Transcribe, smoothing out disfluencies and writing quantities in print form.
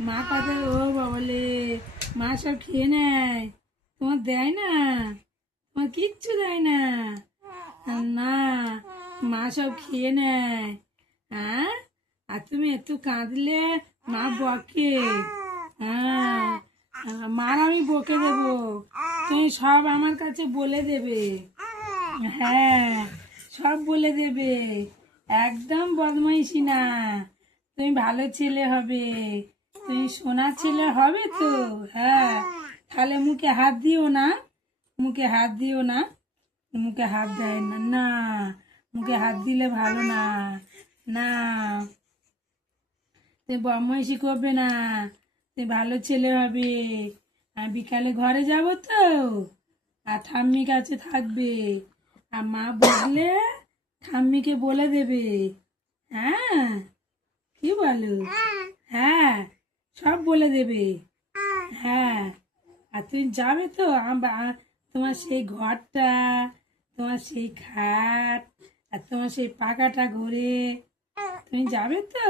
মা কথা ও বাবলে, মা সব খেয়ে নেয়, তোমার দেয় না, তোমার কিচ্ছু দেয় না। না, মা সব খেয়ে নেয়। হ্যাঁ, আর তুমি একটু কাঁদলে মা বকে। হ্যাঁ, মার আমি বকে দেবো, তুমি সব আমার কাছে বলে দেবে। হ্যাঁ, সব বলে দেবে, একদম বদমাইশি না, তুমি ভালো ছেলে হবে, তুমি সোনার ছেলে হবে তো। হ্যাঁ, তাহলে মুখে হাত দিও না, মুখে হাত দিও না, মুখে হাত দেয় না, না, মুখে হাত দিলে ভালো না। না, তুমি বদমাইশি করবে না, তুমি ভালো ছেলে হবে। আর বিকালে ঘরে যাব তো, আর ঠাম্মি কাছে থাকবে, আর মা বললে ঠাম্মিকে বলে দেবে। হ্যাঁ, কি বলো? হ্যাঁ, সব বলে দেবে। হ্যাঁ, আর তুমি যাবে তো তোমার সেই ঘরটা, তোমার সেই খাট, আর তোমার সেই পাকাটা ঘরে তুমি যাবে তো।